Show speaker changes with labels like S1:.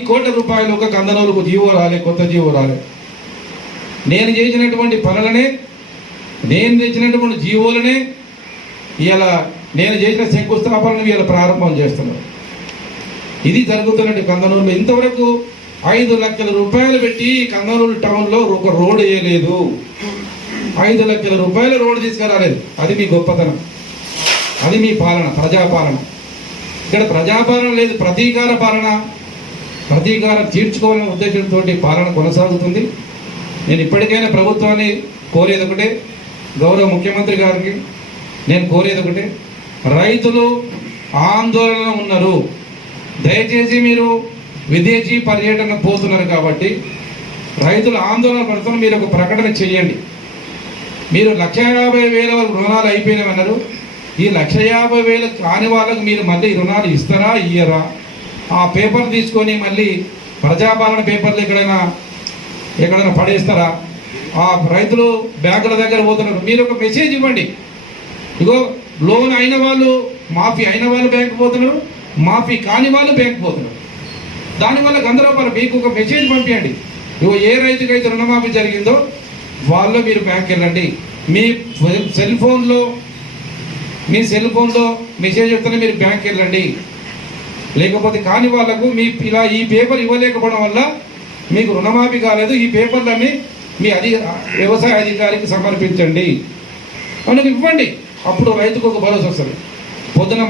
S1: కోట్ల రూపాయలు ఒక కందనూరుకు జీవో రాలే కొత్త జీవో రాలే. నేను చేసినటువంటి పనులనే నేను తెచ్చినటువంటి జీవోలనే ఇలా నేను చేసిన శంకుస్థాపనను ఇలా ప్రారంభం చేస్తున్నారు ఇది జరుగుతున్నట్టు కందనూరులో ఇంతవరకు ఐదు లక్షల రూపాయలు పెట్టి కందనూరు టౌన్లో ఒక రోడ్ వేయలేదు. ఐదు లక్షల రూపాయల రోడ్డు తీసుకురాలేదు. అది మీ గొప్పతనం. అది మీ పాలన ప్రజాపాలన. ఇక్కడ ప్రజాపాలన లేదు ప్రతీకార పాలన. ప్రతీకారం తీర్చుకోవాలనే ఉద్దేశంతో పాలన కొనసాగుతుంది. నేను ఇప్పటికైనా ప్రభుత్వాన్ని కోరేది ఒకటే గౌరవ ముఖ్యమంత్రి గారికి నేను కోరేది ఒకటే రైతులు ఆందోళన ఉన్నారు. దయచేసి మీరు విదేశీ పర్యటన పోతున్నారు కాబట్టి రైతులు ఆందోళన పడుతున్న మీరు ఒక ప్రకటన చేయండి. మీరు లక్ష యాభై వేల వరకు రుణాలు అయిపోయినామన్నారు ఈ లక్ష యాభై వేలు కాని వాళ్ళకు మీరు మళ్ళీ రుణాలు ఇస్తారా ఇయ్యరా? ఆ పేపర్ తీసుకొని మళ్ళీ ప్రజాపాలన పేపర్లు ఎక్కడైనా ఎక్కడైనా పడేస్తారా? ఆ రైతులు బ్యాంకుల దగ్గర పోతున్నారు. మీరు ఒక మెసేజ్ ఇవ్వండి. ఇగో లోన్ అయిన వాళ్ళు మాఫీ అయిన వాళ్ళు బ్యాంక్ పోతున్నారు మాఫీ కాని వాళ్ళు బ్యాంక్ పోతున్నారు. దానివల్ల గందరగోళం. మీకు ఒక మెసేజ్ పంపించండి ఇగో ఏ రైతుకైతే రుణమాఫీ జరిగిందో వాళ్ళు మీరు బ్యాంక్ వెళ్ళండి. మీ సెల్ ఫోన్లో మీ సెల్ ఫోన్లో మెసేజ్ వస్తేనే మీరు బ్యాంక్ వెళ్ళండి. లేకపోతే కాని వాళ్ళకు మీ ఇలా ఈ పేపర్ ఇవ్వలేకపోవడం వల్ల మీకు రుణమాఫీ కాలేదు. ఈ పేపర్లన్నీ మీ అధి వ్యవసాయ అధికారికి సమర్పించండి. మనకు ఇవ్వండి. అప్పుడు రైతుకు ఒక భరోసా వస్తుంది. పొద్దున